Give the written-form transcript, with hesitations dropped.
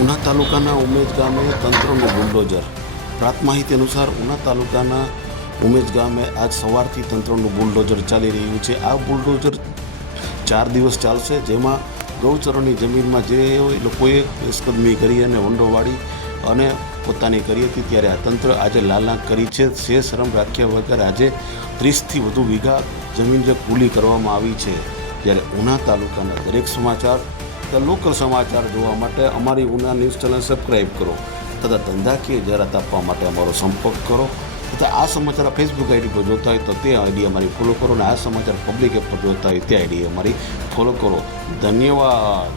ઉના તાલુકાના ઉમેજ ગામે તંત્રનું બુલડોઝર. પ્રાપ્ત માહિતી અનુસાર ઉના તાલુકાના ઉમેજ ગામે આજ સવારથી તંત્રનું બુલડોઝર ચાલી રહ્યું છે. આ બુલડોઝર 4 દિવસ ચાલશે, જેમાં ગૌચરોની જમીનમાં જે લોકોએ પેશકદમી કરી અને વંડો વાળી અને પોતાની કરી હતી, ત્યારે આ તંત્ર આજે લાલાંક કરી છે. સે શરમ રાખ્યા વગર આજે 30થી વધુ વીઘા જમીન જે કુલી કરવામાં આવી છે. જ્યારે ઉના તાલુકાના દરેક સમાચાર લોકલ સમાચાર જોવા માટે અમારી ઉના ન્યૂઝ ચેનલ સબસ્ક્રાઈબ કરો તથા ધંધાકીય જાહેરાત આપવા માટે અમારો સંપર્ક કરો તથા આ સમાચાર ફેસબુક આઈડી પર જોતા હોય તો તે આઈડી અમારી ફોલો કરો અને આ સમાચાર પબ્લિક એપ પર જોતા હોય તે આઈડી અમારી ફોલો કરો. ધન્યવાદ.